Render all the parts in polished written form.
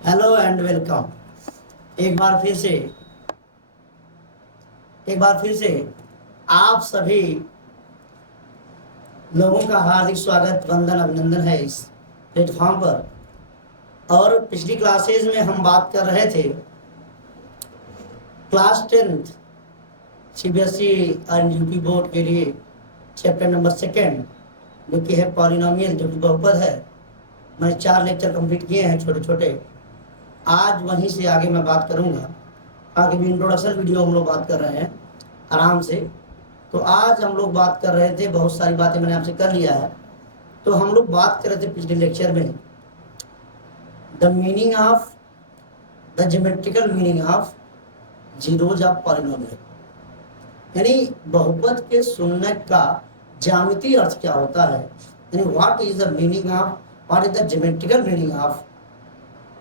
Hello and welcome. एक बार फिर से एक बार फिर से आप सभी लोगों का हार्दिक स्वागत, वंदन, अभिनंदन है इस प्लेटफॉर्म पर। और पिछली क्लासेज में हम बात कर रहे थे क्लास 10th सीबीएसई और यूपी बोर्ड के लिए चैप्टर नंबर 2 जो कि है पॉलिनोमियल, जो कि बहुपद है। मैंने 4 लेक्चर कंप्लीट किए हैं छोटे छोटे। आज वहीं से आगे मैं बात करूंगा। आगे भी इंट्रोडक्शन वीडियो हम लोग बात कर रहे हैं आराम से। तो आज हम लोग बात कर रहे थे, बहुत सारी बातें मैंने आपसे कर लिया है। तो हम लोग बात कर रहे थे पिछले लेक्चर में the meaning of the geometrical meaning of zeros of polynomial, यानी बहुपद के शून्य का ज्यामितीय अर्थ क्या होता है, यानी what is the meaning of, what is the geometrical meaning of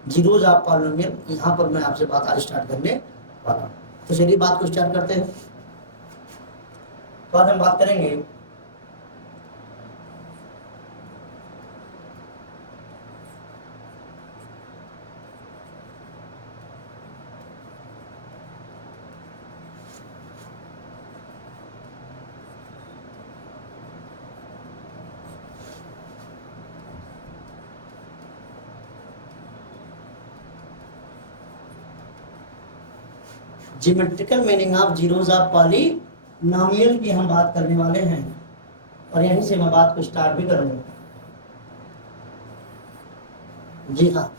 zeros of polynomial. यहाँ पर मैं आपसे बात आज स्टार्ट करने वाला हूँ। तो चलिए बात को स्टार्ट करते हैं। तो आज हम बात करेंगे geometrical meaning of zeros of polynomial की हम बात करने वाले हैं, और यहीं से मैं बात को स्टार्ट भी करूंगा। जी हाँ,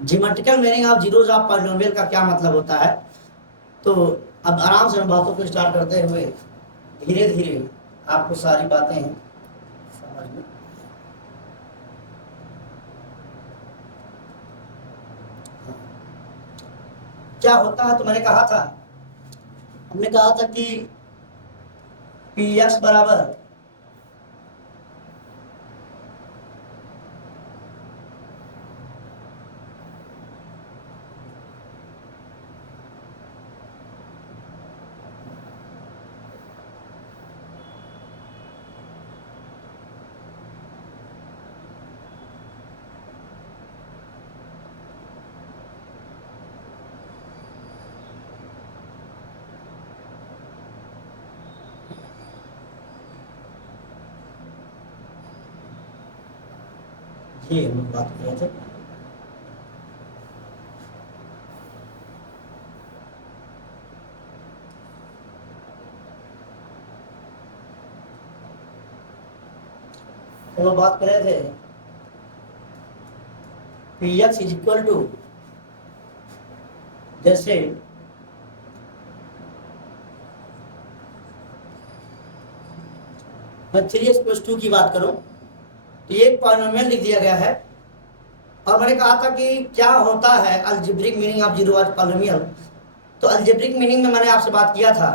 geometrical meaning of zeros of polynomial का क्या मतलब होता है। तो अब आराम से हम बातों को स्टार्ट करते हुए धीरे धीरे आपको सारी बातें समझ में। क्या होता है, तो मैंने कहा था, हमने कहा था कि पी एक्स बराबर ये हम लोग बात कर रहे थे। हम लोग बात कर रहे थे P X is equal to, जैसे मैं 3x+2 की बात करूं तो ये एक पॉलिनोमियल लिख दिया गया है। और मैंने कहा था कि क्या होता है algebraic meaning of zero of polynomial. तो अलजेब्रिक मीनिंग में मैंने आपसे बात किया था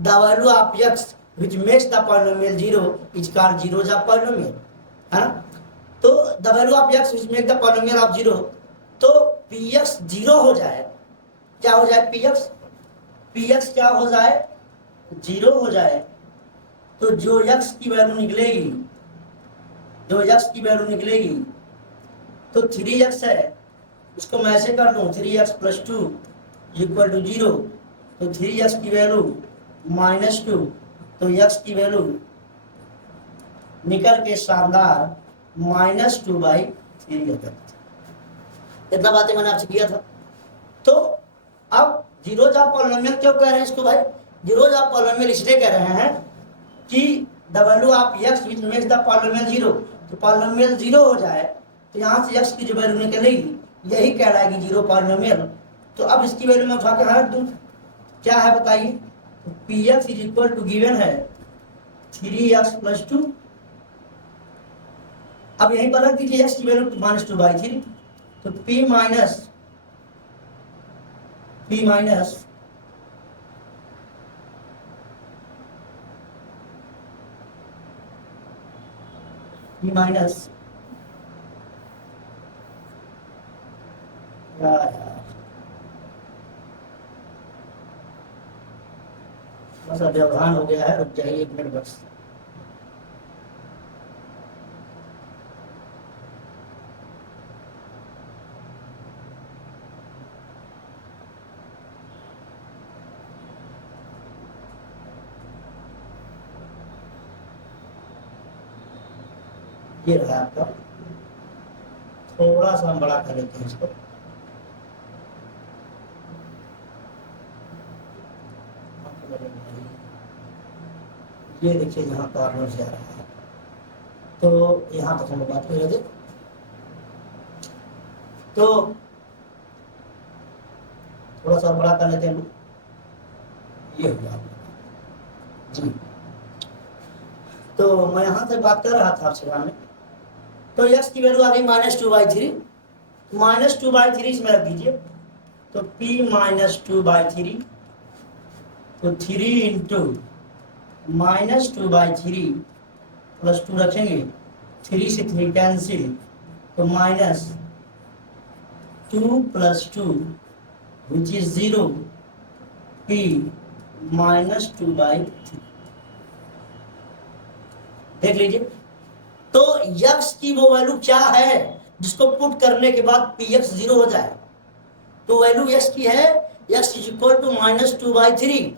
the value of x which makes the polynomial zero is called zeros of polynomial, है ना। तो the value of x which make the polynomial of zero, तो पी एक्स जीरो हो जाए, क्या हो जाए, पी एक्स क्या हो जाए, जीरो हो जाए। तो जो एक्स की वैल्यू निकलेगी, तो 3x है, उसको मैं ऐसे कर दूं 3x+2 इक्वल टू 0। तो 3x की वैल्यू -2, तो x की वैल्यू निकल के शानदार -2/3 हो जाती। इतना बातें मैंने आपसे किया था। तो अब जीरोज ऑफ पॉलिनोमियल क्यों कह रहे हैं इसको भाई, जीरोज ऑफ पॉलिनोमियल इसलिए कह रहे हैं कि the value of x which makes the polynomial zero, तो पॉलिनोमियल जीरो हो जाए तो यहाँ से x की जो वैल्यू निकलेगी यही कहलाएगी जीरो पॉलिनोमियल। तो अब इसकी वैल्यू मैं उठा के रख दूं, क्या है बताइए, तो P X is equal to given है 3x+2। अब यहीं पर रख दीजिए x की वैल्यू -2/3, तो p माइनस बस व्यवधान हो गया है, रुक जाइए 1 मिनट बस। ये रहा आपका। थोड़ा सा हम बड़ा कर लेते हैं इसको। ये देखिए यहाँ कॉर्नर से आ रहा है, तो यहाँ तक हम लोग बात कर रहे थे। तो थोड़ा सा बड़ा कर लेते हैं, ये हो गया जी। तो मैं यहाँ से बात कर रहा था आपसे सामने। तो यक्स की वैल्यू आ गई -2/3, -2/3 इसमें रख दीजिए। तो p -2/3, तो 3 इंटू -2/3 प्लस 2 रखेंगे, 3 से 3 कैंसिल, तो -2 + 2 विच इज 0, p -2/3। देख लीजिए, तो यक्स की वो वैल्यू क्या है जिसको पुट करने के बाद px 0 हो जाए। तो वैल्यू यक्स की है x = -2/3।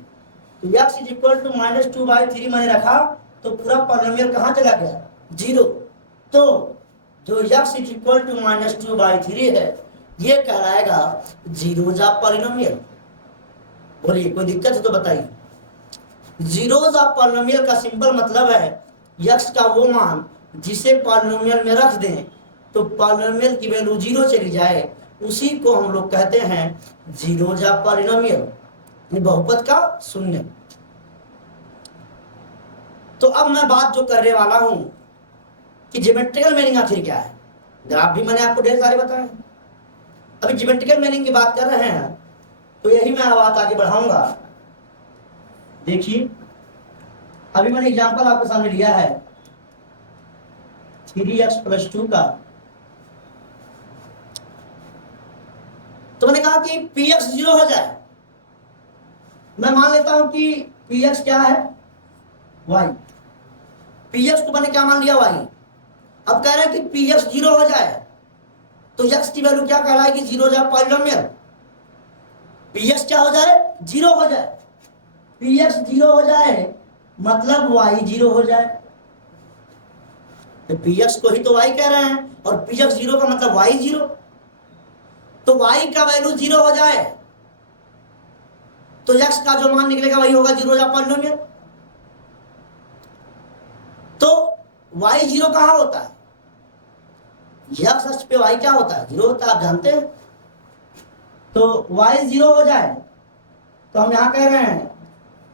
तो x = -2/3 मैंने रखा, तो पूरा पॉलिनोमियल कहाँ चला गया? 0। तो जो x = -2/3 है, ये कहलाएगा जीरोज ऑफ पॉलिनोमियल। बोलिए कोई दिक्कत है तो बताइए। जीरोज ऑफ पॉलिनोमियल का सिंपल मतलब है x का वो मान जिसे पॉलिनोमियल में रख दें तो पॉलिनोमियल की वैल्यू 0 चली जाए, उसी को हम लोग कहते हैं जीरोज ऑफ पॉलिनोमियल, बहुपद का शून्य। तो अब मैं बात जो करने वाला हूं कि ज्योमेट्रिकल मीनिंग आखिर क्या है। ग्राफ भी मैंने आपको ढेर सारे बताए, अभी ज्योमेट्रिकल मीनिंग की बात कर रहे हैं, तो यही मैं बात आगे बढ़ाऊंगा। देखिए, अभी मैंने एग्जांपल आपके सामने लिया है 3x + 2 का। तो मैंने कहा कि px 0 हो जाए। मैं मान लेता हूं कि px क्या है? y। px को मैंने क्या मान लिया? y। अब कह रहे हैं कि px 0 हो जाए, तो x की वैल्यू क्या कहलाएगी? Zeros of polynomial. px क्या हो जाए? 0 हो जाए। px 0 हो जाए मतलब y 0 हो जाए। तो px को ही तो y कह रहे हैं, और px 0 का मतलब y 0। तो y का वैल्यू 0 हो जाए तो x का जो मान निकलेगा वही होगा जीरोज ऑफ पॉलिनोमियल। तो y 0 कहां होता है? x अक्ष पे y क्या होता है? 0 होता है, आप जानते हैं। तो y 0 हो जाए तो हम यहां कह रहे हैं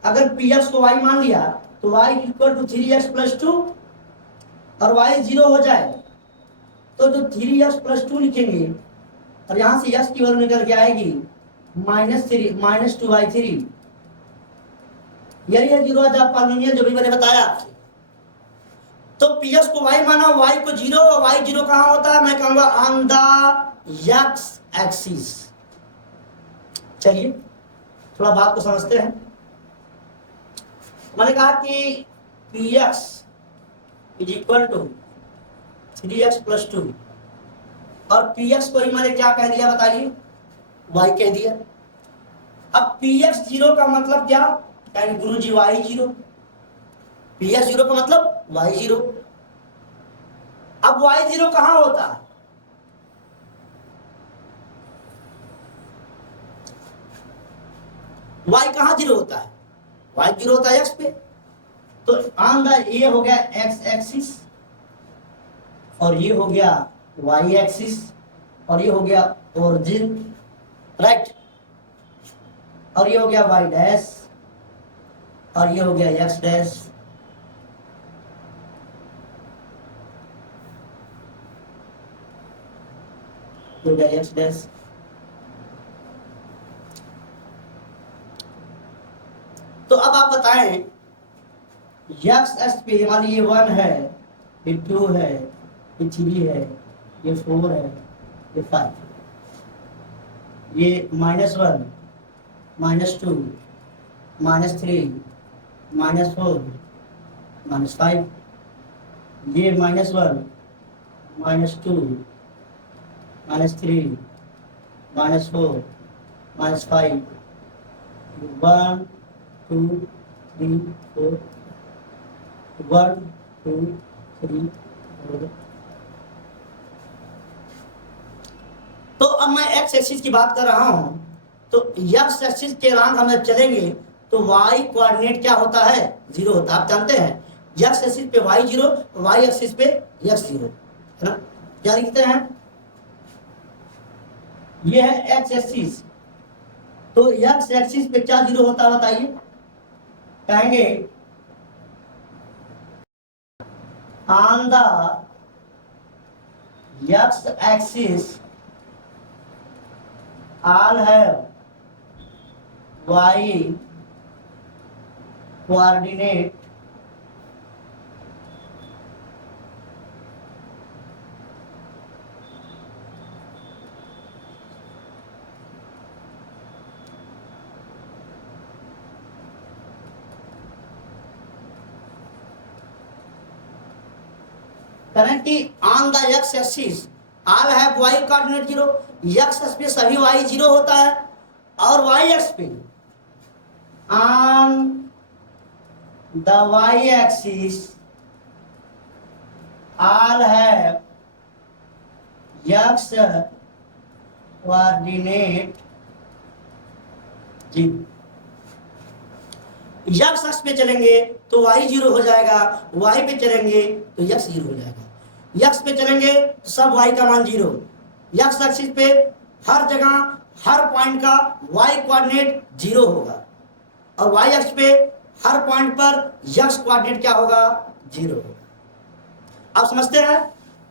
अगर px को y मान लिया तो y = 3x + 2, और y 0 हो जाए तो जो 3x + 2 लिखेंगे, और यहां से x की वैल्यू निकल के आएगी -2/3। यही है जीरोज ऑफ पॉलिनोमियल जो भी मैंने बताया आपसे। तो px को y माना, y को 0, और y 0 कहां होता है? मैं कहूंगा ऑन द x एक्सिस। चलिए थोड़ा बात को समझते हैं। मैंने कहा कि px = 3x + 2, और px को ही मैंने क्या कह दिया बताइए? y कह दिया। अब px 0 का मतलब क्या? कहेंगे गुरु जी y 0। px 0 का मतलब y 0। अब y 0 कहां होता है? y कहां 0 होता है? y 0 होता है x पे। तो ऑन द ये हो गया x एक्सिस, और ये हो गया y एक्सिस, और ये हो गया ओरिजिन, राइट, और ये हो गया y डैश, और ये हो गया x डैश। हो गया x डैश। तो अब आप बताएं x एक्स पे मान लीजिए 1 है, ये 2 है, ये 3 है, ये 4 है, ये 5, ये -1, -2, -3, -4, -5, ये -1, -2, -3, -4, -5, 1 2 3 4, 1 2 3 4 तो अब मैं एक्स एक्सिस की बात कर रहा हूं, तो एक्स एक्सिस के रंग हम चलेंगे तो वाई कोऑर्डिनेट क्या होता है, 0 होता है। आप जानते हैं एक्स एक्सिस पे वाई 0, वाई एक्सिस पे एक्स 0, है ना। क्या लिखते हैं, ये है एक्स एक्सिस, तो एक्स एक्सिस पे क्या 0 होता है बताइए। कहेंगे on the X axis all have y coordinate करें कि on the X axis all have Y coordinate 0, X axis पे सभी वाई 0 होता है, और वाई एक्स पे on the Y axis all have x coordinate 0। X x पे चलेंगे तो y 0 हो जाएगा, y पे चलेंगे तो x 0 हो जाएगा। x पे चलेंगे तो सब y का मान 0, एक्स एक्सिस पे हर जगह हर पॉइंट का y कोऑर्डिनेट 0 होगा, और y एक्स पे हर पॉइंट पर x कोऑर्डिनेट क्या होगा, 0 होगा। आप समझते हैं,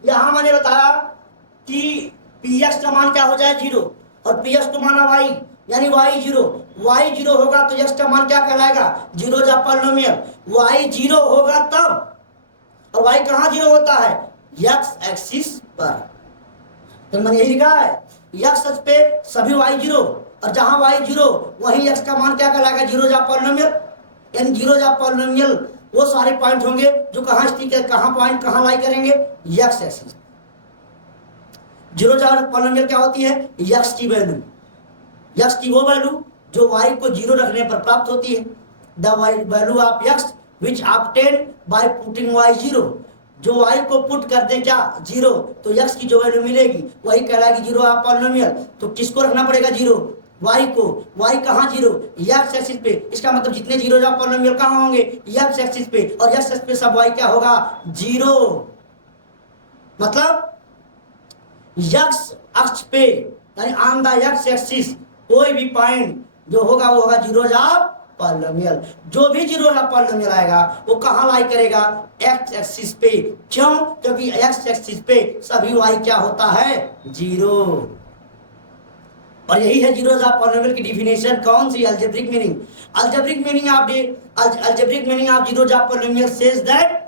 यहां मैंने बताया कि px का मान क्या हो जाए 0, और px को माना y, यानी y 0 होगा तो x का मान क्या कहलाएगा, 0 जा पॉलिनोमियल। y 0 होगा तब, और y कहाँ 0 होता है, x एक्सिस पर। तो मैंने यही लिखा है x एक्सिस पे सभी y 0, और जहां y 0 वहीं x का मान क्या कहलाएगा, 0 जा पॉलिनोमियल। यानी 0 जा पॉलिनोमियल वो सारे पॉइंट होंगे जो कहाँ स्थित है, कहाँ पॉइंट कहाँ लाई करेंगे, x एक्सिस। 0 जा पॉलिनोमियल क्या होती है, x की वैल्यू, x की वो वैल्यू जो y को 0 रखने पर प्राप्त होती है। The value of x which obtain by putting y 0, जो y को पुट कर दे क्या 0, तो x की जो वैल्यू मिलेगी वही कहलाएगी 0 ऑफ पॉलिनोमियल। तो किसको रखना पड़ेगा 0, y को। y कहाँ 0, x एक्सिस पे। इसका मतलब जितने 0 ऑफ पॉलिनोमियल कहाँ होंगे, x एक्सिस पे, और x एक्सिस पे सब y क्या होगा, 0। मतलब x अक्ष पे यानी ऑन द x एक्सिस कोई भी पॉइंट जो होगा वो होगा 0 जा पॉलिनोमियल। जो भी 0 जा पॉलिनोमियल आएगा वो कहाँ लाई करेगा, x एक्सिस पे। क्यों, क्योंकि x एक्सिस पे सभी y क्या होता है, 0। और यही है 0 जा पॉलिनोमियल की डिफिनेशन। कौन सी, algebraic meaning. Algebraic meaning of 0 जा polynomial says that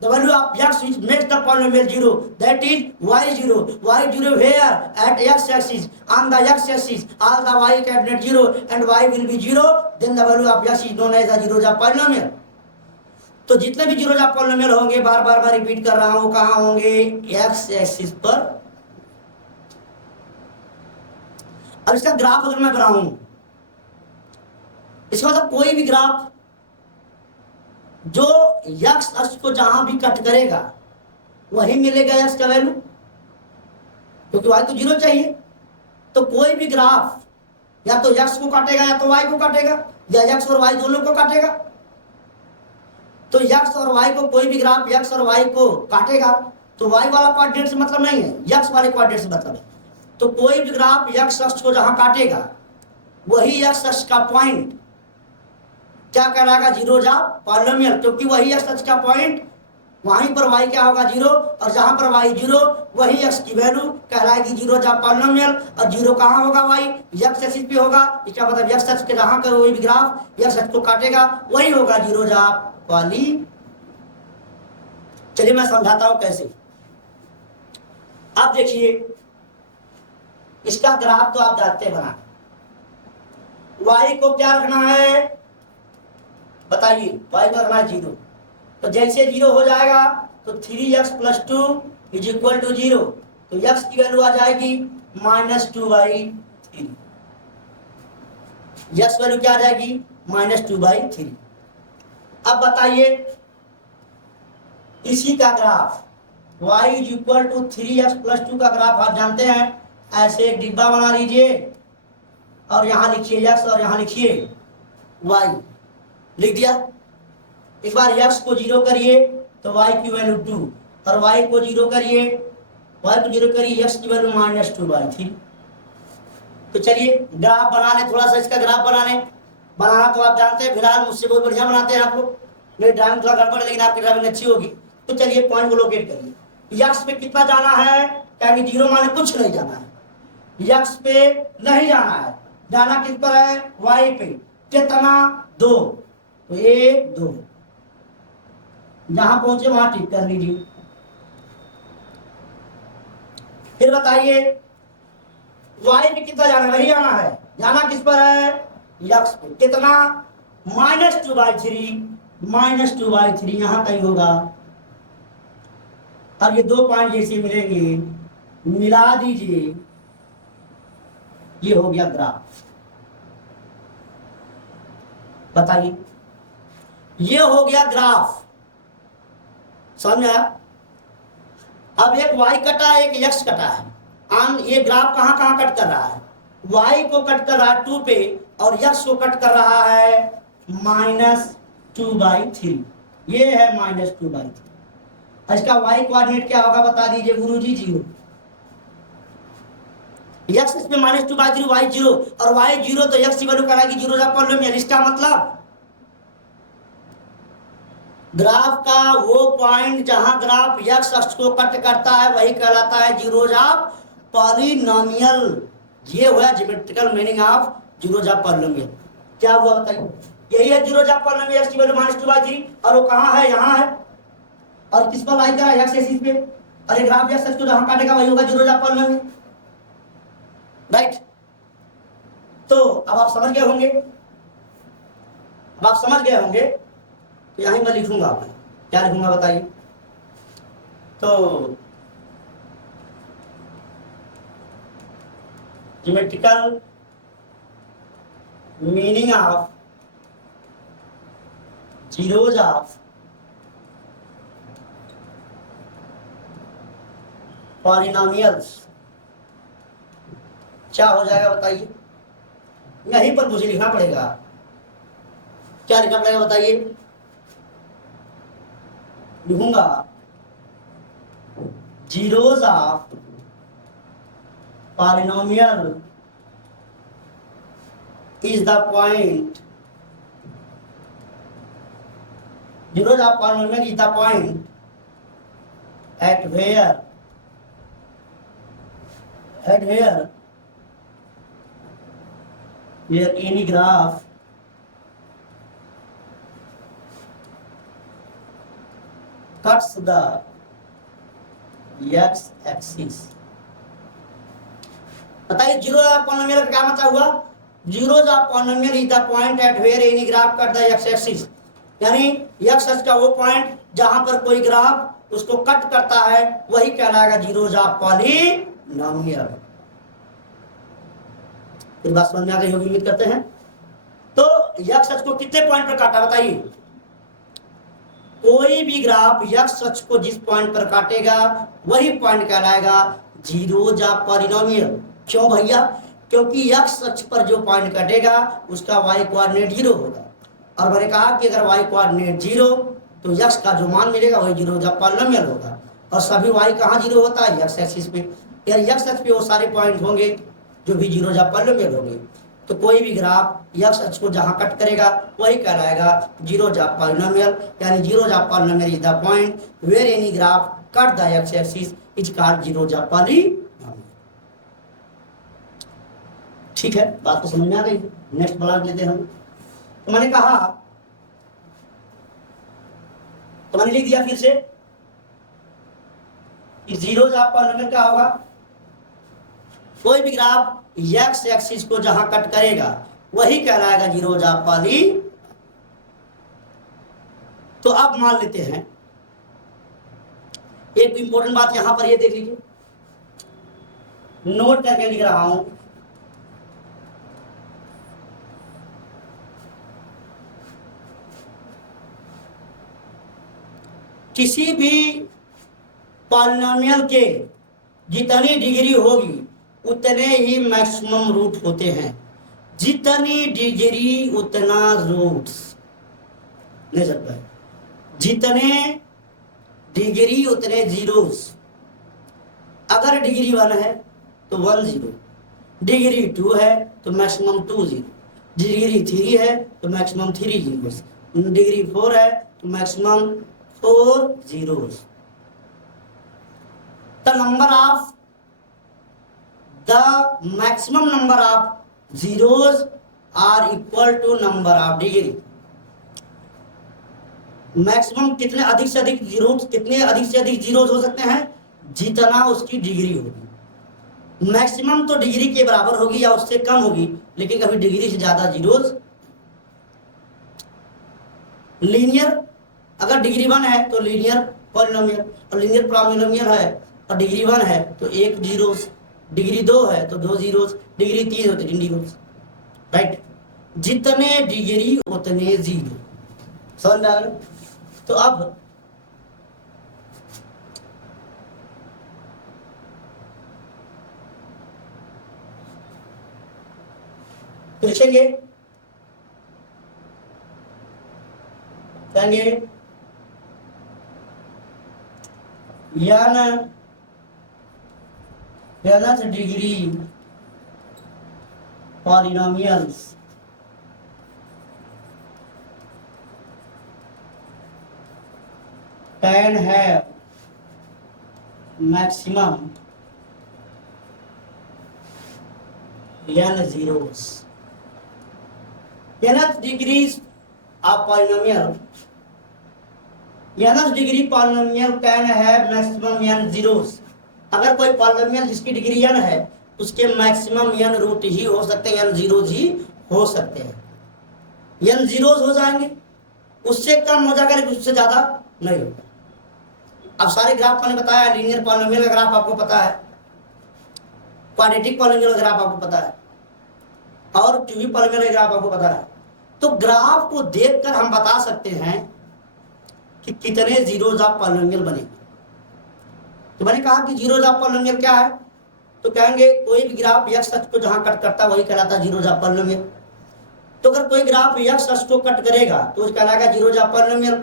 the value of x which makes the polynomial 0, that is y0 where at x axis, on the x axis all the y coordinate 0 and y will be 0, then the value of x is known as the 0 जा polynomial। तो जितने भी 0 जा polynomial होंगे, बार बार मैं repeat कर रहा हूं, कहां होंगे, x एक्सिस पर। अब इसका ग्राफ अगर मैं बनाऊं, इसका मतलब कोई भी ग्राफ जो x अक्ष को जहां भी कट करेगा वही मिलेगा x का वैल्यू, क्योंकि y तो 0 चाहिए। तो कोई भी ग्राफ या तो x को काटेगा या तो y को काटेगा, या x और y दोनों को काटेगा। तो x और y को कोई भी ग्राफ x और y को काटेगा तो y वाला कोऑर्डिनेट से मतलब नहीं है, x वाले कोऑर्डिनेट से मतलब है। तो कोई भी ग्राफ x अक्ष को जहां काटेगा वही x अक्ष का पॉइंट क्या कहलाएगा, 0 जा पॉलिनोमियल, क्योंकि वही x अक्ष का पॉइंट वहीं पर y क्या होगा, 0, और जहां पर y 0 वही x की वैल्यू कहलाएगी 0 जा पॉलिनोमियल। और 0 कहां होगा, y x एक्सिस पे होगा। इसका मतलब x अक्ष के जहां का कोई भी ग्राफ x अक्ष को काटेगा वही होगा 0 जा पॉली। चलिए मैं समझाता हूं कैसे। आप देखिए इसका ग्राफ तो आप जानते हैं बना, y को क्या रखना है बताइए, y को रखना है 0। तो जैसे 0 हो जाएगा तो 3x + 2 = 0, तो x की वैल्यू आ जाएगी -2/3। x वैल्यू क्या आ जाएगी, -2/3। अब बताइए इसी का ग्राफ y = 3x + 2 का ग्राफ आप जानते हैं ऐसे एक डिब्बा बना लीजिए और यहां लिखिए x और यहां लिखिए y। लिख दिया। एक बार x को 0 करिए तो y की वैल्यू 2 और y को 0 करिए, x की वैल्यू -2/3। तो चलिए ग्राफ बनाने, थोड़ा सा इसका ग्राफ बनाना तो आप जानते हैं, फिलहाल मुझसे बहुत बढ़िया बनाते हैं आप लोग। मेरी ड्राइंग थोड़ा गड़बड़ है लेकिन आपकी ड्राइविंग अच्छी होगी। तो चलिए पॉइंट को लोकेट करिए। यक्स पे कितना जाना है, क्या कि 0 माने कुछ नहीं जाना है, यक्स पे नहीं जाना है, जाना किस पर है, वाई पे। कितना, 2। तो 1 2 जहां पहुंचे वहां टिक कर लीजिए। फिर बताइए वाई पे कितना जाना, नहीं जाना है, जाना किस पर है, यक्स पे। कितना, -2/3, -2/3 यहां कहीं होगा। अब ये 2 पॉइंट जैसे मिलेंगे, मिला दीजिए, ये हो गया ग्राफ। बताइए, ये हो गया ग्राफ, समझ आया। अब एक y कटा एक x कटा है। ये ग्राफ कहां कहां कट कर रहा है, y को कट कर रहा है 2 पे और x को कट कर रहा है -2/3। ये है -2/3। इसका y कोऑर्डिनेट क्या होगा बता दीजिए गुरुजी। 0। x इसमें -2/3, y 0 और y 0 तो x की वैल्यू कराएगी 0 का पॉलिनोमियल। इसका मतलब ग्राफ का वो पॉइंट जहां ग्राफ x अक्ष को कट करता है वही कहलाता है जीरोज ऑफ पॉलिनोमियल। ये हुआ geometrical meaning of zeros of polynomial. क्या हुआ बताइए, यही है जीरोज ऑफ पॉलिनोमियल। x की वैल्यू -2/3 और वो कहां है, यहां है। और किस पर लाई करा, x एक्सिस पे। और ये ग्राफ x अक्ष को जहां काटेगा वही होगा जीरोज ऑफ पॉलिनोमियल, राइट। तो अब आप समझ गए होंगे, तो यहीं मैं लिखूंगा। क्या लिखूंगा बताइए, तो geometrical meaning of zeros of polynomials क्या हो जाएगा बताइए। यहीं पर मुझे लिखना पड़ेगा। क्या लिखना पड़ेगा बताइए, लिखूंगा zeros of polynomial is the point, zeros of polynomial is the point at where any graph cuts the x axis। बताइए जीरो ऑफ पॉलिनोमियल का क्या मतलब हुआ, zeros of polynomial is the point at where any graph cut the x axis. यानी x axis का वो point जहां पर कोई ग्राफ उसको कट करता है वही कहलाएगा जीरोज ऑफ पॉलिनोमियल। इस बात समझ में आ गई होगी उम्मीद करते हैं। तो x एक्सिस को कितने पॉइंट पर काटा बताइए, कोई भी ग्राफ x अक्ष को जिस पॉइंट पर काटेगा वही पॉइंट कहलाएगा जीरोज ऑफ पॉलिनोमियल। क्यों भैया, क्योंकि x अक्ष पर जो पॉइंट कटेगा उसका y कोऑर्डिनेट 0 होगा। और मैंने कहा कि अगर y कोऑर्डिनेट 0 तो x का जो मान मिलेगा वही जीरोज ऑफ पॉलिनोमियल होगा। और सभी y कहाँ 0 होता है, x एक्सिस पे। यानी x अक्ष पे वो सारे पॉइंट होंगे जो भी जीरोज ऑफ पॉलिनोमियल होंगे। तो कोई भी ग्राफ x अक्ष को जहां कट करेगा वही कहलाएगा जीरोज ऑफ पॉलिनोमियल। यानी zeros of polynomial is the point where any graph cut the x axis is called zeros of polynomial. ठीक है, बात तो समझ में आ गई। नेक्स्ट बना लेते हैं हम। तो मैंने कहा, तो मैंने लिख दिया फिर से कि जीरोज ऑफ पॉलिनोमियल क्या होगा, कोई भी ग्राफ x एक्सिस को जहां कट करेगा वही कहलाएगा जीरोज ऑफ पॉलिनोमियल। तो अब मान लेते हैं एक इंपॉर्टेंट बात यहां पर ये देख लीजिए, नोट करके लिख रहा हूं। किसी भी पॉलिनोमियल के जितनी डिग्री होगी उतने ही मैक्सिमम रूट होते हैं। जितनी डिग्री उतना रूट्स। नहीं सकता है, जितने डिग्री उतने जीरोस। अगर डिग्री 1 है तो 1 0, डिग्री 2 है तो मैक्सिमम 2 0, डिग्री 3 है तो मैक्सिमम 3 जीरोस, डिग्री 4 है तो maximum 4 zeros. The number of the maximum number of zeros are equal to number of degree. Maximum कितने अधिक से अधिक जीरोस, कितने अधिक से अधिक जीरोस हो सकते हैं, जितना उसकी डिग्री होगी। मैक्सिमम तो डिग्री के बराबर होगी या उससे कम होगी, लेकिन कभी डिग्री से ज्यादा जीरोस। लीनियर, अगर डिग्री 1 है तो लीनियर पॉलिनोमियल, और लीनियर पॉलिनोमियल है और डिग्री 1 है तो 1 जीरोस, डिग्री 2 है तो 2 जीरोस, डिग्री 3 है तो 3 जीरोस। राइट, जितने डिग्री उतने जीरो। समझ में आ रहा है? तो अब पूछेंगे, कहेंगे nth degree polynomials can have maximum n zeros. nth degrees of polynomial, nth degree polynomial can have maximum n zeros. अगर कोई पॉलिनोमियल जिसकी डिग्री n है उसके मैक्सिमम n रूट ही हो सकते हैं, n जीरोज ही हो सकते हैं। n जीरोज हो जाएंगे, उससे कम हो जाएगा, लेकिन उससे ज्यादा नहीं होगा। अब सारे ग्राफ मैंने बताया, लीनियर पॉलिनोमियल का ग्राफ आपको पता है, क्वाड्रेटिक पॉलिनोमियल का ग्राफ आपको पता है, और क्यूबिक पॉलिनोमियल का ग्राफ आपको पता है। तो ग्राफ को देखकर हम बता सकते हैं कि कितने जीरोज ऑफ पॉलिनोमियल बनेंगे। तो मैंने कहा कि जीरोज ऑफ पॉलिनोमियल क्या है, तो कहेंगे कोई भी ग्राफ x अक्ष को जहां कट करता है वही कहलाता है जीरोज ऑफ पॉलिनोमियल। तो अगर कोई ग्राफ x अक्ष को कट करेगा तो वो कहलाएगा जीरोज ऑफ पॉलिनोमियल।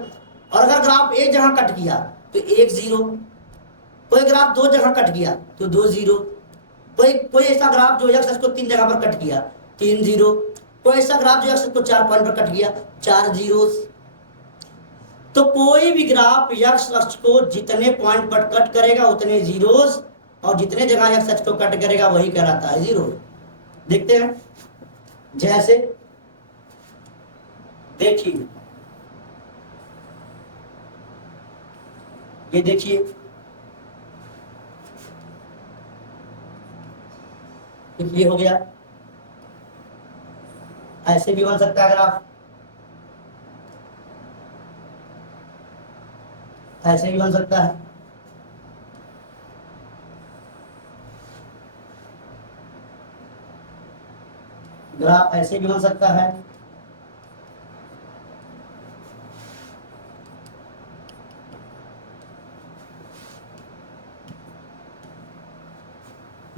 और अगर ग्राफ एक जगह कट किया तो 1 0, कोई ग्राफ 2 जगह कट किया तो 2 0, कोई ऐसा ग्राफ जो x अक्ष को 3 जगह पर कट किया 3 0, कोई ऐसा ग्राफ जो x अक्ष को 4 पॉइंट पर कट किया 4 जीरोस। तो कोई भी ग्राफ x अक्ष को जितने पॉइंट पर कट करेगा उतने जीरोस, और जितने जगह x अक्ष को कट करेगा वही कहलाता है जीरो। देखते हैं, जैसे देखिए, ये देखिए, ये हो गया। ऐसे भी बन सकता है ग्राफ, ऐसे भी बन सकता है, ग्राफ ऐसे भी बन सकता है।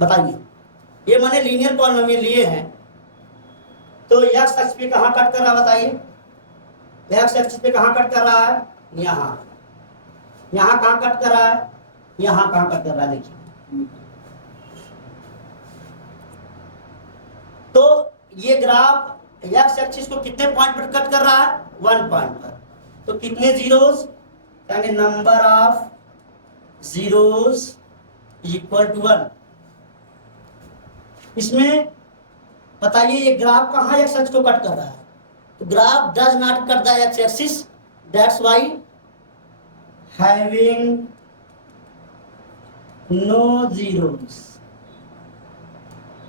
बताइए, ये मैंने लीनियर पॉलिनोमियल लिए हैं, तो x अक्ष पे कहां कट कर रहा है बताइए, x अक्ष पे कहां कट कर रहा है, यहाँ, यहाँ कहां कट कर रहा है, यहाँ कहां कट कर रहा है, देखिए। तो ये ग्राफ x एक्सिस को कितने पॉइंट पर कट कर रहा है, 1 पॉइंट पर। तो कितने जीरोस, यानी number of zeros equal to 1। इसमें बताइए ये ग्राफ कहाँ एक्स एक्सिस को कट कर रहा है, तो graph does not cut the X axis, that's why having no zeros,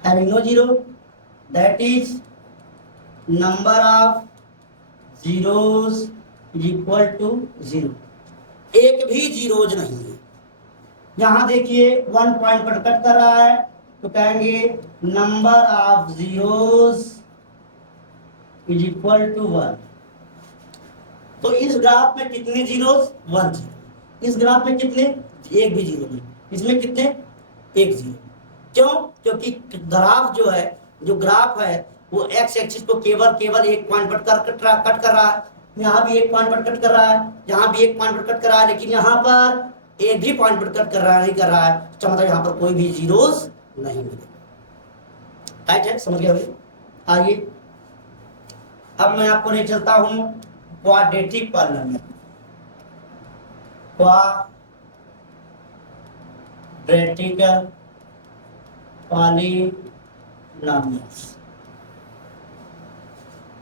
having no zero, that is number of zeros equal to 0। एक भी जीरोज नहीं है। यहां देखिए 1 पॉइंट पर कट कर रहा है, तो कहेंगे number of zeros is equal to 1। तो इस ग्राफ में कितने जीरोस, 1 जीरो। इस ग्राफ में कितने, एक भी जीरो नहीं। इसमें कितने, 1 जीरो। क्यों? क्योंकि ग्राफ जो है, जो ग्राफ है वो एक्स एक्सिस को केवल एक पॉइंट पर कट कर रहा है। यहाँ भी एक पॉइंट पर कट कर रहा है, यहाँ भी एक पॉइंट पर कट कर रहा है, लेकिन यहाँ पर एक भी पॉइंट पर कट कर रहा है नहीं कर रहा है, तो मतलब यहाँ पर कोई भी जीरोस नहीं मिलेगा। राइट है, समझ गया भाई? आइए अब मैं आपको ले चलता हूं quadratic polynomial. Quadratic polynomials,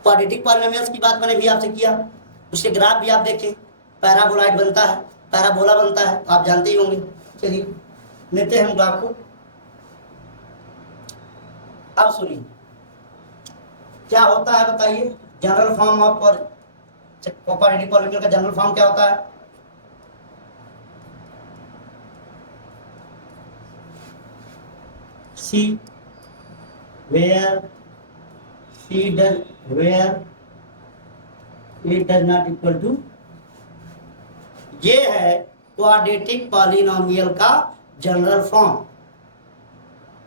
quadratic polynomials की बात मैंने भी आपसे किया, उसके ग्राफ भी आप देखें, पैराबोलॉइड बनता है, पैराबोला बनता है, आप जानते ही होंगे। चलिए लेते हैं हम ग्राफ को। अब सुनिए क्या होता है, बताइए general form of quadratic polynomial का जनरल फॉर्म क्या होता है? C where it does not equal to, ये है क्वाड्रेटिक पॉलिनोमियल का जनरल फॉर्म।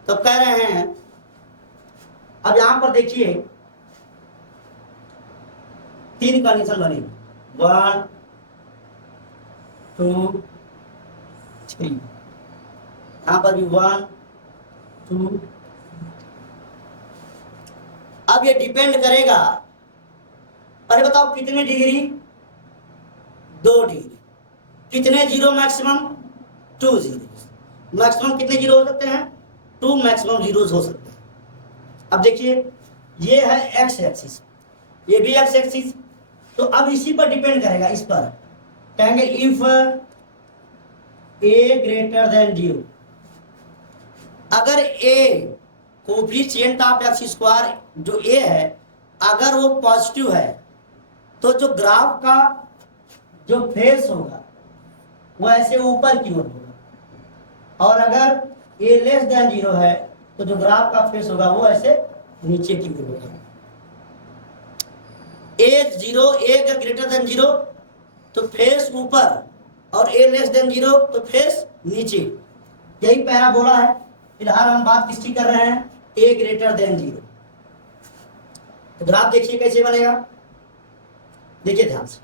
तो कह रहे हैं, अब यहां पर देखिए तीन कंडीशन बनी, 1 2 3, यहां पर भी 1 2। अब ये डिपेंड करेगा, अरे बताओ कितने डिग्री? 2 डिग्री। कितने जीरो मैक्सिमम? 2 जीरो। मैक्सिमम कितने जीरो हो सकते हैं? 2 मैक्सिमम जीरोस हो सकते हैं। अब देखिए ये है एक्स एक्सिस, ये भी एक्स एक्सिस, तो अब इसी पर डिपेंड करेगा, इस पर कहेंगे इफ ए ग्रेटर देन 0, अगर ए कोफिशिएंट ऑफ एक्स स्क्वायर जो ए है अगर वो पॉजिटिव है तो जो ग्राफ का जो फेस होगा वो ऐसे ऊपर की ओर होगा, और अगर ए लेस देन 0 है तो जो ग्राफ का फेस होगा वो ऐसे नीचे की ओर होगा। ए अगर ग्रेटर देन 0 तो फेस ऊपर, और ए लेस देन 0 तो फेस नीचे। यही पैराबोला है। फिलहाल हम बात किसकी कर रहे हैं? ए ग्रेटर देन 0। तो ग्राफ देखिए कैसे बनेगा, देखिए ध्यान से।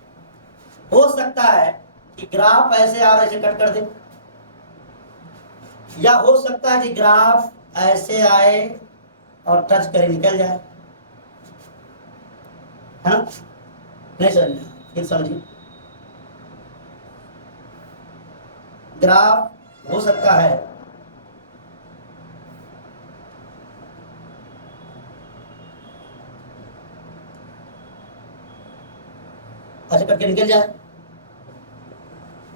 हो सकता है कि ग्राफ ऐसे और ऐसे कट कर दे, या हो सकता है कि ग्राफ ऐसे आए और टच करे निकल जाए, है ना? नहीं समझना, फिर समझिए। ग्राफ हो सकता है ऐसे करके निकल जाए,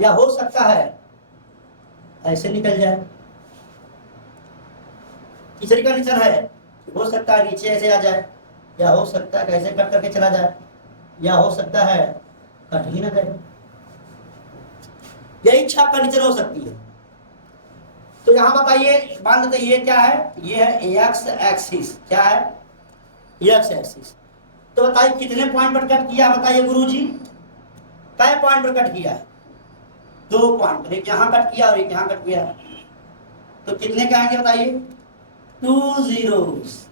या हो सकता है ऐसे निकल जाए। तीसरी कंडीशन है, हो सकता है नीचे ऐसे आ जाए, या हो सकता है कैसे कट करके चला जाए, या हो सकता है कट ही ना जाए। यही 6 कंडीशन हो सकती है। तो यहां बताइए, मान लेते ये क्या है? ये है एक्स एक्सिस। क्या है? X axis. तो बताइए कितने पॉइंट पर कट किया? बताइए गुरुजी, कै पॉइंट पर कट किया है? 2 पॉइंट पर, एक यहां कट किया और एक यहां कट किया। तो कितने के आएंगे बताइए? 2 जीरोस।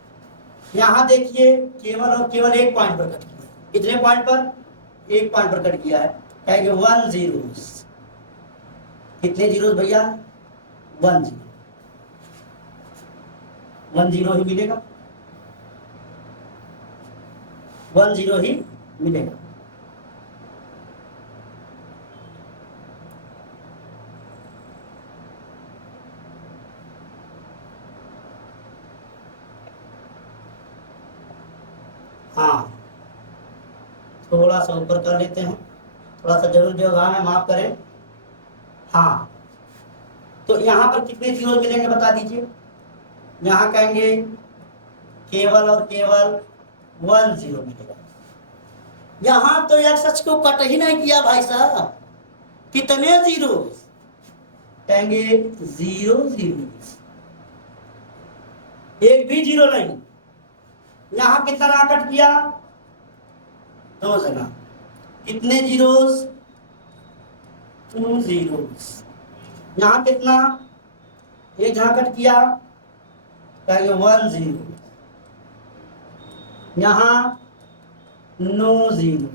यहां देखिए केवल और केवल एक पॉइंट पर कट किया। कितने पॉइंट पर? एक पॉइंट पर कट किया है, कहेंगे 1 जीरोस। कितने जीरोस भैया? 1 जीरो। 1 जीरो ही मिलेगा, 1 जीरो ही मिलेगा। हाँ, थोड़ा सा ऊपर कर लेते हैं, थोड़ा सा जरूर व्यवधान है, माफ करें। हाँ, तो यहाँ पर कितने जीरो मिलेंगे बता दीजिए? यहाँ कहेंगे केवल और केवल 1 जीरो मिलेगा। यहाँ तो एक्स अक्ष को कट ही नहीं किया भाई साहब। कितने जीरो? कहेंगे 0 जीरो, एक भी जीरो नहीं। यहाँ कितना कट किया? 2 जगह। कितने जीरोस? 2 जीरोस। यहाँ कितना? एक जहां कट किया कहेंगे 1 0, यहाँ नो 0।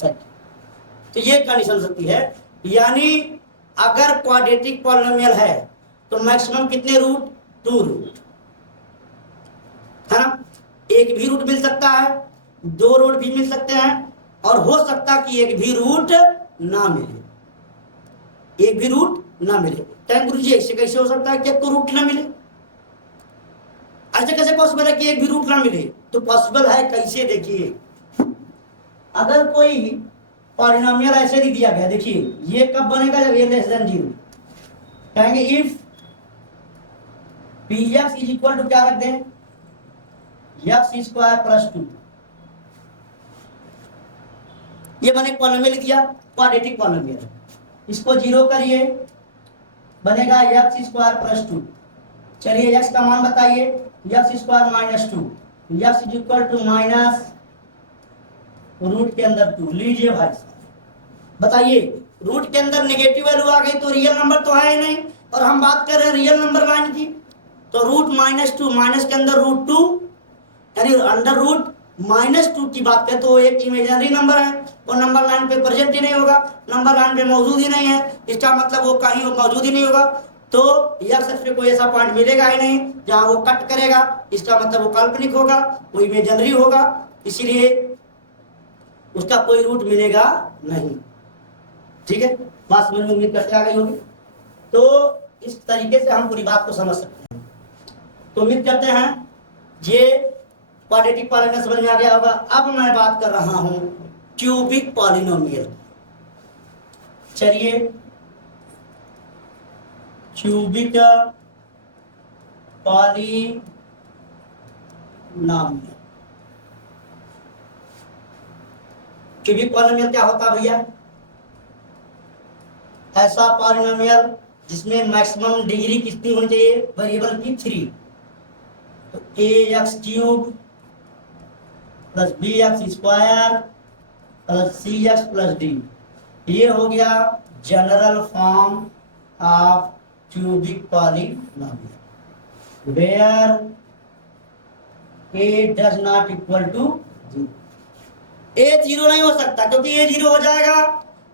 तो ये कंडीशन सकती है, यानी अगर क्वाड्रेटिक पॉलिनोमियल है तो मैक्सिमम कितने रूट, 2 रूट, है ना। एक भी रूट मिल सकता है, 2 रूट भी मिल सकते हैं, और हो सकता है कि एक भी रूट ना मिले, एक भी रूट ना मिले। गुरु जी ऐसे कैसे हो सकता है कि एक को रूट ना मिले, ऐसे कैसे पॉसिबल है कि एक भी रूट ना मिले? तो पॉसिबल है कैसे, देखिए, अगर कोई पॉलिनोमियल ऐसे नहीं दिया गया, देखिए ये कब बनेगा, जब ये लेस देन 0। कहेंगे if P X is equal to, क्या रख दें, एक्स स्क्वायर प्लस 2, ये मैंने पॉलिनोमियल दिया, क्वाड्रेटिक पॉलिनोमियल। इसको 0 करिए, बनेगा एक्स स्क्वायर प्लस 2। चलिए एक्स का मान बताइए, X square minus 2, X is equal to minus root के अंदर 2। लीजिए भाई साहब, बताइए, रूट के अंदर नेगेटिव वैल्यू आ गई तो रियल नंबर तो है ही नहीं, और हम बात कर रहे हैं रियल नंबर लाइन की। तो रूट माइनस 2, माइनस के अंदर रूट 2, यानी अंडर रूट माइनस 2 की बात करें तो एक इमेजिनरी नंबर है, वो नंबर लाइन पे प्रेजेंट ही नहीं होगा, नंबर लाइन पे मौजूद ही नहीं है, इसका मतलब वो कहीं मौजूद ही नहीं होगा। तो एक्स पे कोई ऐसा पॉइंट मिलेगा ही नहीं जहां वो कट करेगा, इसका मतलब वो काल्पनिक होगा, वो इमेजिनरी होगा, इसीलिए उसका कोई रूट मिलेगा नहीं। ठीक है, बात समझ में उम्मीद करते आ गई होगी। तो इस तरीके से हम पूरी बात को समझ सकते हैं। तो उम्मीद करते हैं ये क्वाड्रेटिक पॉलिनोमियल समझ में आ गया होगा। अब मैं बात कर रहा हूं क्यूबिक पॉलिनोमियल। चलिए, क्यूबिक पॉलिनोमियल, क्यूबिक पॉलिनोमियल क्या होता है भैया? ऐसा पॉलिनोमियल जिसमें मैक्सिमम डिग्री कितनी होनी चाहिए, वेरिएबल की 3। तो a x cube plus b x square plus c x plus d, ये हो गया general form of cubic polynomial where a does not equal to 0। A 0 नहीं हो सकता, क्योंकि ए 0 हो जाएगा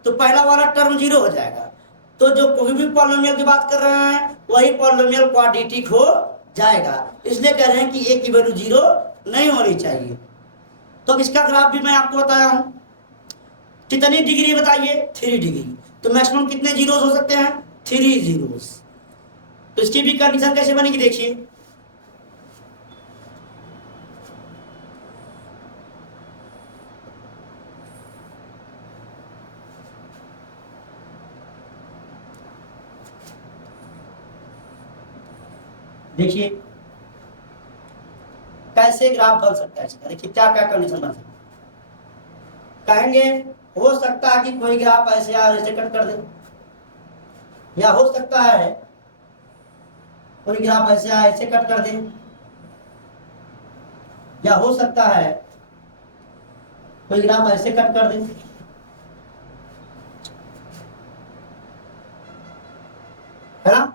तो पहला वाला टर्म 0 हो जाएगा। तो जो क्यूबिक पॉलिनोमियल की बात कर रहे हैं वही पॉलिनोमियल क्वाड्रेटिक हो जाएगा, इसलिए कह रहे हैं कि ए की वैल्यू 0 नहीं होनी चाहिए। तो अब इसका ग्राफ भी मैं आपको बताया हूं, कितनी डिग्री बताइए, 3 डिग्री। तो मैक्सिमम कितने जीरोस हो सकते हैं, 3 जीरोस। तो इसकी भी कंडीशन कैसे बनेगी, देखिए, देखिए कैसे ग्राफ बन सकता है इसका। देखिए क्या क्या कंडीशन बन सकता है। कहेंगे हो सकता है कि कोई ग्राफ ऐसे या ऐसे कट कर दे, या हो सकता है कोई ग्राफ ऐसे ऐसे कट कर दे, या हो सकता है कोई ग्राफ ऐसे कट कर दे, है ना।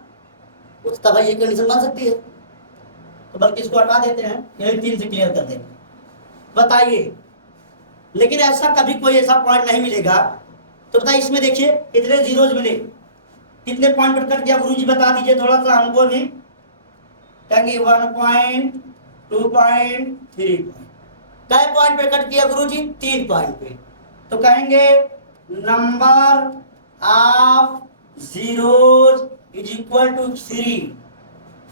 उस तब ये कंडीशन बन सकती है। तो बल्कि इसको हटा देते हैं, यही 3 से क्लियर कर देंगे। बताइए, लेकिन ऐसा कभी कोई ऐसा पॉइंट नहीं मिलेगा। तो बताइए इसमें देखिए कितने जीरोज मिले, कितने पॉइंट पर कट गया, गुरु जी बता दीजिए थोड़ा सा हमको भी। कहेंगे 1 पॉइंट, 2 पॉइंट, 3 पॉइंट। कै पॉइंट पे कट किया गुरु जी, 3 पॉइंट पे। तो कहेंगे number of zeros is equal to 3।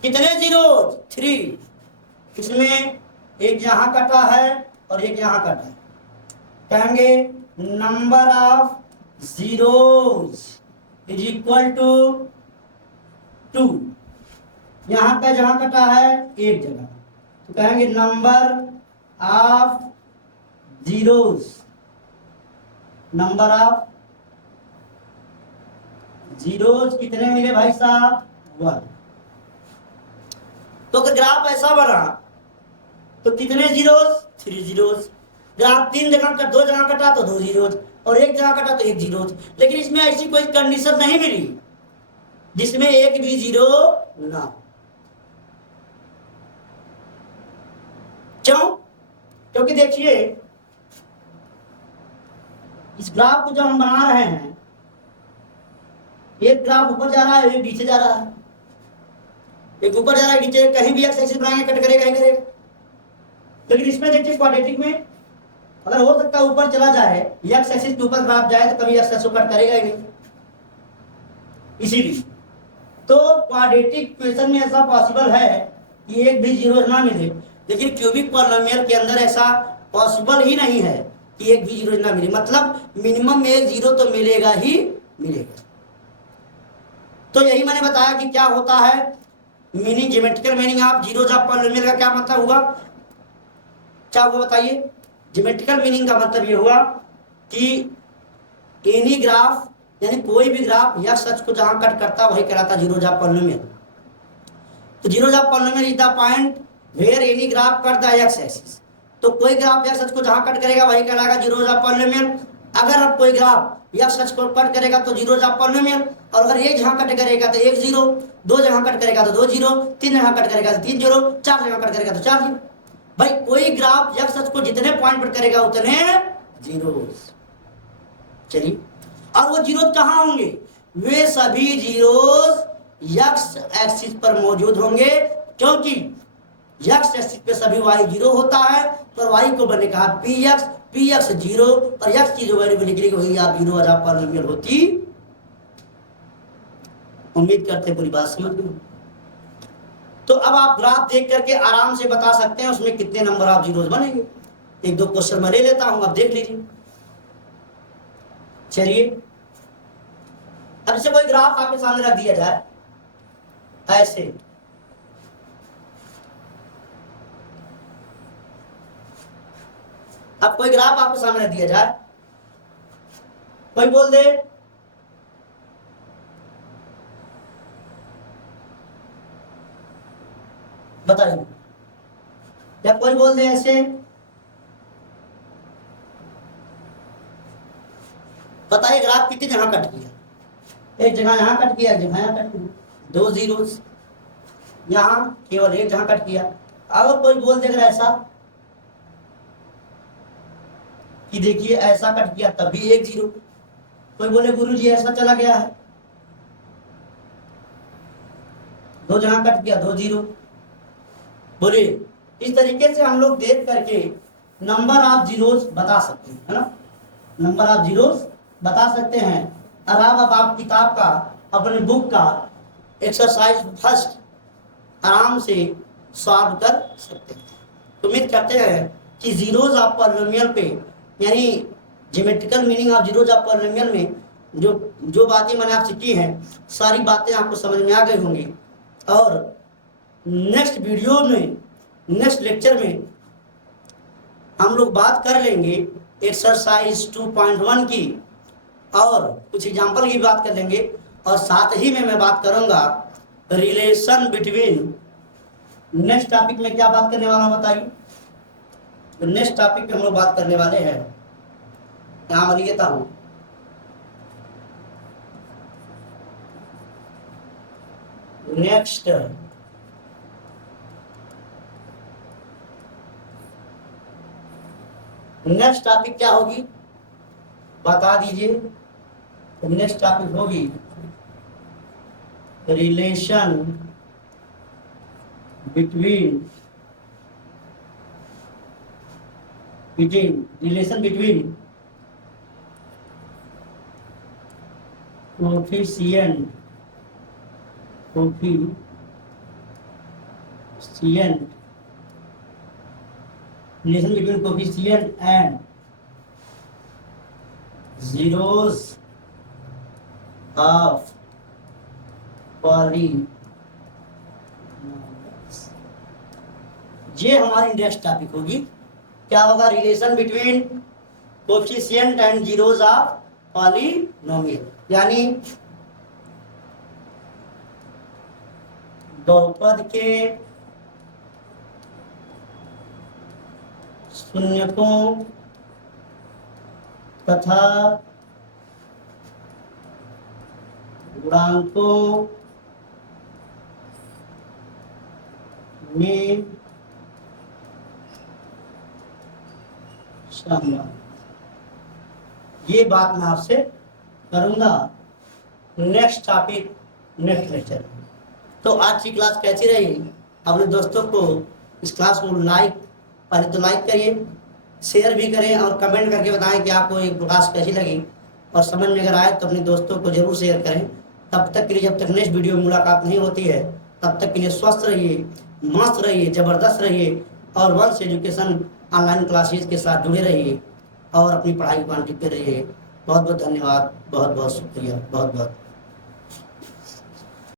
कितने जीरोज, 3। इसमें एक यहां कटा है और एक यहां कटा है। कहेंगे number of zeros is equal to 2। यहां पे जहां कटा है एक जगह, तो कहेंगे number of zeros, number of zeros कितने मिले भाई साहब, 1। तो अगर ग्राफ ऐसा बना तो कितने जीरोज, 3 जीरोज। ग्राफ 3 जगह का 2 जगह कटा तो 2 जीरोज, और एक जगह कटा तो 1 जीरोज। लेकिन इसमें ऐसी कोई कंडीशन नहीं मिली जिसमें एक भी जीरो ना। क्योंकि देखिए इस ग्राफ को जब हम बना रहे हैं, एक ग्राफ ऊपर जा रहा है, एक नीचे जा रहा है, एक ऊपर जा रहा है नीचे, कहीं भी एक्स एक्सिस बनाएंगे कट करेगा ही करेगा। लेकिन इसमें देखिए क्वाड्रेटिक में अगर हो सकता है ऊपर चला जाए, एक्स एक्सिस के ऊपर ग्राफ जाए, तो कभी एक्स एक्सिस को कट करेगा ही नहीं। इसीलिए तो क्वाड्रेटिक इक्वेशन में ऐसा पॉसिबल है कि एक भी जीरो ना मिले, लेकिन क्यूबिक पॉलिनोमियल के अंदर ऐसा पॉसिबल ही नहीं है कि एक भी जीरो ना मिले। मतलब मिनिमम एक जीरो तो मिलेगा ही मिलेगा। तो यही मैंने बताया कि क्या होता है meaning, geometrical meaning of zeros of polynomial का क्या मतलब हुआ, क्या हुआ बताइए। ज्योमेट्रिकल मीनिंग का मतलब ये हुआ कि एनी ग्राफ, यानी कोई भी ग्राफ या सच को जहां कट करता वही कहलाता जीरोस ऑफ पॉलिनोमियल। तो zeros of polynomial is the point where any graph cut the X axis. तो कोई ग्राफ या सच को जहां कट करेगा वही कहलाएगा जीरोस ऑफ पॉलिनोमियल। अगर अब कोई ग्राफ या सच को कट करेगा तो जीरोस ऑफ पॉलिनोमियल, और अगर एक जहां कट करेगा तो एक जीरो, दो जगह कट करेगा तो दो जीरो, तीन जगह कट करेगा तो तीन जीरो, चार जगह कट करेगा तो चार जीरो। भाई कोई ग्राफ या सच को जितने पॉइंट पर करेगा उतने जीरोस। चलिए, और वो जीरोस कहां होंगे, वे सभी जीरोस एक्स एक्सिस पर मौजूद होंगे, क्योंकि एक्स एक्सिस पे सभी वाई जीरो होता है, तो वाई को बनेगा पी एक्स जीरो, और एक्स की जो वैल्यू निकलेगी वही आप जीरो आप पॉलिनोमियल होती। उम्मीद करते पूरी बात समझ गए। तो अब आप ग्राफ देख करके आराम से बता सकते हैं उसमें कितने नंबर ऑफ जीरोस बनेंगे। एक दो क्वेश्चन मैं ले लेता हूं, आप देख लीजिए। चलिए, अब इसे कोई ग्राफ आपके सामने रख दिया जाए ऐसे, अब कोई ग्राफ आपके सामने रख दिया जाए, कोई बोल दे बताइए, या कोई बोल दे ऐसे, बताइए ग्राफ कितनी जगह कट किया, एक जगह यहां कट किया, एक जगह यहां कट किया, दो जीरोस यहां, केवल एक जगह कट किया। अगर कोई बोल देगा ऐसा कि देखिए ऐसा कट किया तब भी एक जीरो, कोई बोले गुरुजी ऐसा चला गया है, दो जगह कट किया दो जीरो। बोले इस तरीके से हम लोग देख करके नंबर ऑफ जीरोस बता सकते हैं, है ना, नंबर ऑफ जीरोस बता सकते हैं। और अब आप किताब का, अपने बुक का एक्सरसाइज फर्स्ट आराम से सॉल्व कर सकते हैं। उम्मीद करते हैं कि जीरोस ऑफ पॉलिनोमियल पे, यानी geometrical meaning of zeros of polynomial में जो बातें मैंने आपसे की हैं, सारी बातें आपको समझ में आ गई होंगी। और नेक्स्ट वीडियो में, नेक्स्ट लेक्चर में हम लोग बात कर लेंगे एक्सरसाइज 2.1 की, और कुछ एग्जाम्पल की बात कर लेंगे, और साथ ही में मैं बात करूंगा रिलेशन बिटवीन। नेक्स्ट टॉपिक में क्या बात करने वाला हूं बताइए। तो नेक्स्ट टॉपिक पे हम लोग बात करने वाले हैं, यहां मैं लिखता हूं, नेक्स्ट टॉपिक क्या होगी बता दीजिए। तो नेक्स्ट टॉपिक होगी relation between coefficient relation between coefficient and zeros of polynomials। ये हमारी नेक्स्ट टॉपिक होगी। क्या होगा, relation between coefficient and zeros of polynomial, यानी बहुपद के शून्यकों तथा गुणांकों में शानदार। ये बात मैं आपसे करूंगा नेक्स्ट टॉपिक, नेक्स्ट लेक्चर। तो आज की क्लास कैसी रही? अपने दोस्तों को इस क्लास को पहले तो लाइक करिए, शेयर भी करें और कमेंट करके बताएं कि आपको ये क्लास कैसी लगी, और समझ में अगर आए तो अपने दोस्तों को जरूर शेयर करें। तब तक के लिए, जब तक नेक्स्ट वीडियो में मुलाकात नहीं होती है, तब तक के लिए स्वस्थ रहिए, मस्त रहिए, ज़बरदस्त रहिए, और वंश एजुकेशन ऑनलाइन क्लासेस के साथ जुड़े रहिए और अपनी पढ़ाई को कंटिन्यू रहिए। बहुत बहुत धन्यवाद, बहुत बहुत शुक्रिया, बहुत बहुत।